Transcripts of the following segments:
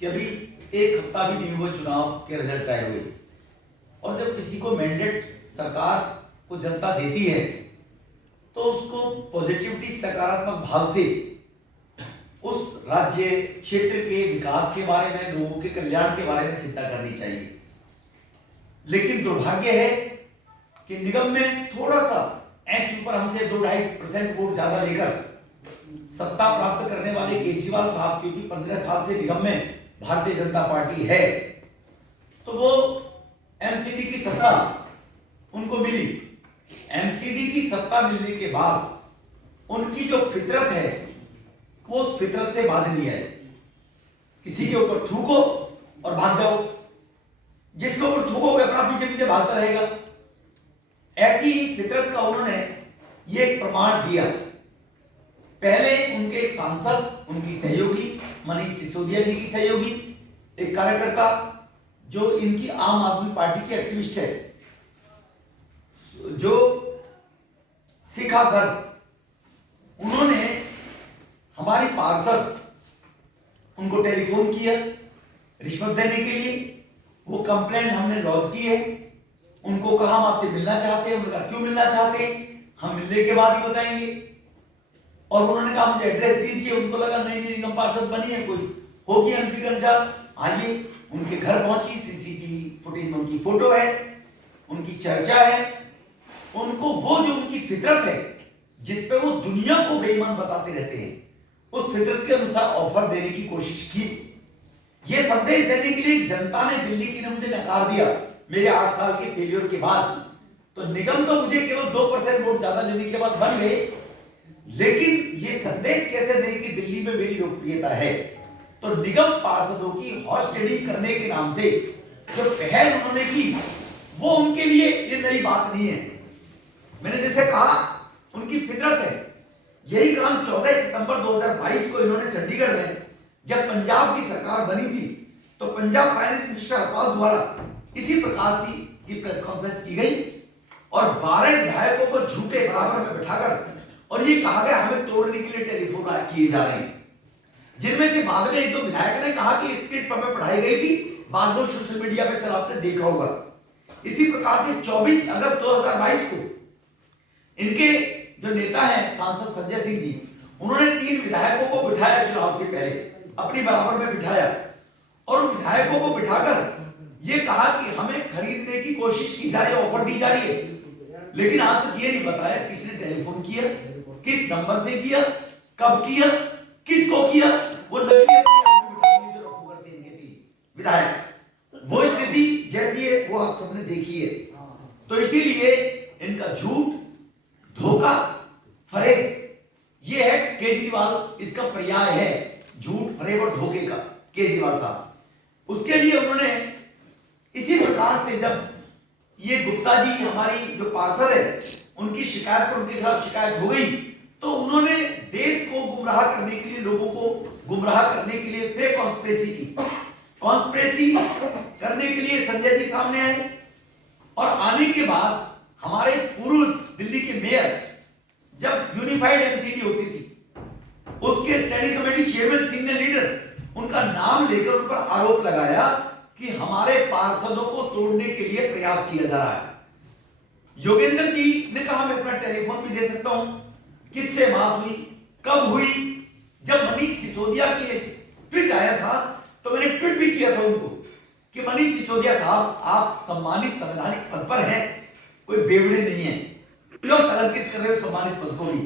कि अभी एक हफ्ता भी नहीं हुआ चुनाव के रिजल्ट आए हुए, और जब किसी को मैंडेट सरकार को जनता देती है तो उसको पॉजिटिविटी, सकारात्मक भाव से उस राज्य क्षेत्र के विकास के बारे में, लोगों के कल्याण के बारे में चिंता करनी चाहिए। लेकिन दुर्भाग्य है कि निगम में थोड़ा सा एंच ऊपर हमसे 2-2.5% वोट ज्यादा लेकर सत्ता प्राप्त करने वाले केजरीवाल साहब, क्योंकि 15 साल से निगम में भारतीय जनता पार्टी है, तो वो एमसीडी की सत्ता उनको मिली। एमसीडी की सत्ता मिलने के बाद उनकी जो फितरत है वो उस फितरत से बांधनी है। किसी के ऊपर थूको और भाग जाओ, जिसके ऊपर थूकोगे अपना पीछे पीछे भागता रहेगा। ऐसी ही फितरत का उन्होंने ये एक प्रमाण दिया। पहले उनके एक सांसद, उनकी सहयोगी मनीष सिसोदिया जी की सहयोगी, एक कार्यकर्ता जो इनकी आम आदमी पार्टी के एक्टिविस्ट है, जो शिखा गर्ग, उन्होंने हमारी पार्षद उनको टेलीफोन किया रिश्वत देने के लिए। वो कंप्लेंट हमने लॉन्च की है। उनको कहा हम आपसे मिलना चाहते हैं। उन्होंने कहा क्यों मिलना चाहते हैं, हम मिलने के बाद ही बताएंगे। और उन्होंने कहा मुझे एड्रेस दीजिए। उनको लगा नहीं नहीं, निगम पार्षद बनी है, कोई होगी अंतिम। आइए, उनके घर पहुंची, सीसीटीवी फुटेज में उनकी फोटो है, उनकी चर्चा है। उनको वो जो उनकी फितरत है जिसपे वो दुनिया को बेईमान बताते रहते हैं, उस फितरत के अनुसार ऑफर देने की कोशिश की। ये संदेश देने के लिए जनता ने दिल्ली की ने मुझे नकार दिया मेरे 8 साल के फेलियर के बाद। तो निगम तो मुझे केवल 2% वोट ज्यादा लेने के बाद बन गए, लेकिन ये संदेश कैसे दें कि दिल्ली में मेरी लोकप्रियता है। तो निगम पार्षदों की हॉर्स ट्रेडिंग करने के नाम से जो पहल उन्होंने की, वो उनके लिए ये नई बात नहीं है। मैंने जैसे कहा, उनकी फितरत है। यही काम 14 सितंबर 2022 को इन्होंने चंडीगढ़ में, जब पंजाब की सरकार बनी थी, तो पंजाब फाइनेंस मिनिस्टर हरपाल द्वारा इसी प्रकार की प्रेस कॉन्फ्रेंस की गई और 12 विधायकों को झूठे बराबर में बिठाकर और ये कहा गया हमें तोड़ने के लिए टेलीफोन किए जा रहे हैं। जिनमें से बाद में 1-2 विधायक ने कहा कि स्क्रिप्ट हमें पढ़ाई गई थी, बाद में सोशल मीडिया पे चला, आपने देखा होगा। इसी प्रकार से 24 अगस्त 2022 को इनके जो नेता हैं सांसद संजय सिंह जी, उन्होंने 3 विधायकों को बिठाया चुनाव से पहले, अपनी बराबर में बिठाया और उन विधायकों को बिठाकर ये कहा कि हमें खरीदने की कोशिश की जा रही है, ऑफर दी जा रही है। लेकिन आज तक ये नहीं बताया किसने टेलीफोन किया, किस नंबर से किया, कब किया, किसको किया। वो नकली आदमी बिठा दिए जो रफू करते इनके 3 विधायक। वो स्थिति जैसी है वो आप सबने देखी है। तो इसीलिए इनका झूठ, धोखा, फरेब, ये है केजरीवाल, इसका पर्याय है झूठ, फरेब और धोखे का केजरीवाल साहब। उसके लिए उन्होंने इसी प्रकार से, जब ये गुप्ता जी हमारी जो पार्षद है, उनकी शिकायत पर उनके खिलाफ शिकायत हो गई, तो उन्होंने देश को गुमराह करने के लिए, लोगों को गुमराह करने के लिए फिर कॉन्स्पिरेसी की। कॉन्स्पिरेसी करने के लिए संजय जी सामने आए और आने के बाद हमारे पूर्व दिल्ली के मेयर, जब यूनिफाइड एमसीडी होती थी, उसके standing committee chairman senior leader, उनका नाम लेकर उन पर आरोप लगाया कि हमारे पार्षदों को तोड़ने के लिए प्रयास किया जा रहा है। योगेंद्र जी ने कहा मैं अपना टेलीफोन भी दे सकता हूं, किससे बात हुई, कब हुई। जब मनीष सिसोदिया की ट्वीट आया था तो मैंने ट्वीट भी किया था उनको कि मनीष सिसोदिया साहब, आप सम्मानित संवैधानिक पद पर हैं, कोई बेवड़े नहीं है, क्यों कलंकित कर रहे हो सम्मानित पद को भी।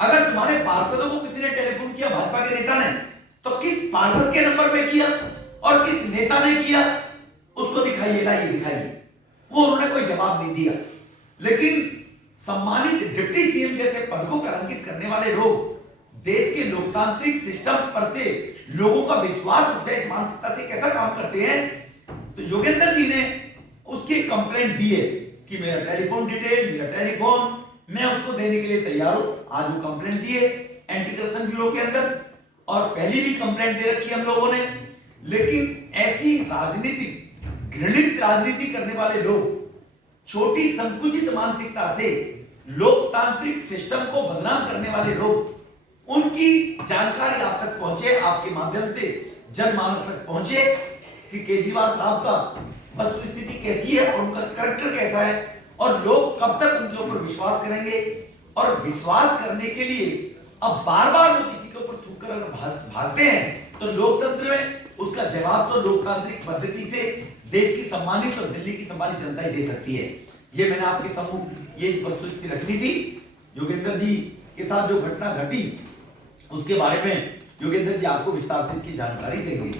अगर तुम्हारे पार्षदों को किसी ने टेलीफोन किया, भाजपा के नेता ने, तो किस पार्षद के नंबर पे किया और किस नेता ने किया, उसको दिखाइए, लाइए दिखाइए। वो उन्होंने कोई जवाब नहीं दिया। लेकिन सम्मानित डिप्टी सीएम जैसे पद को कलंकित करने वाले लोग देश के लोकतांत्रिक सिस्टम पर से लोगों का विश्वास उठ जाए, इस मानसिकता से कैसा काम करते हैं। तो योगेंद्र जी ने उसकी कंप्लेंट दी है कि मेरा टेलीफोन डिटेल, मेरा टेलीफोन, मैं उसको देने के लिए तैयार हूं। आज वो कंप्लेंट दी है एंटी करप्शन ब्यूरो के अंदर, और पहली भी कंप्लेंट दे रखी है हम लोगों ने। लेकिन ऐसी राजनीति, घृणित राजनीति करने वाले लोग, छोटी संकुचित मानसिकता से लोकतांत्रिक सिस्टम को बदनाम करने वाले लोग, उनकी जानकारी आप तक पहुंचे आपके माध्यम से, जनमानस तक पहुंचे कि केजरीवाल साहब का वस्तुस्थिति कैसी है और उनका कैरेक्टर कैसा है और लोग कब तक उनके ऊपर विश्वास करेंगे। और विश्वास करने के लिए अब बार बार वो किसी के ऊपर थूक कर अगर भागते हैं तो लोकतंत्र में उसका जवाब तो लोकतांत्रिक पद्धति से देश की सम्मानित और दिल्ली की सम्मानित जनता ही दे सकती है। ये मैंने आपके सम्मुख ये वस्तुस्थिति रखनी थी। योगेंद्र जी के साथ जो घटना घटी उसके बारे में योगेंद्र जी आपको विस्तार से इसकी जानकारी देंगे।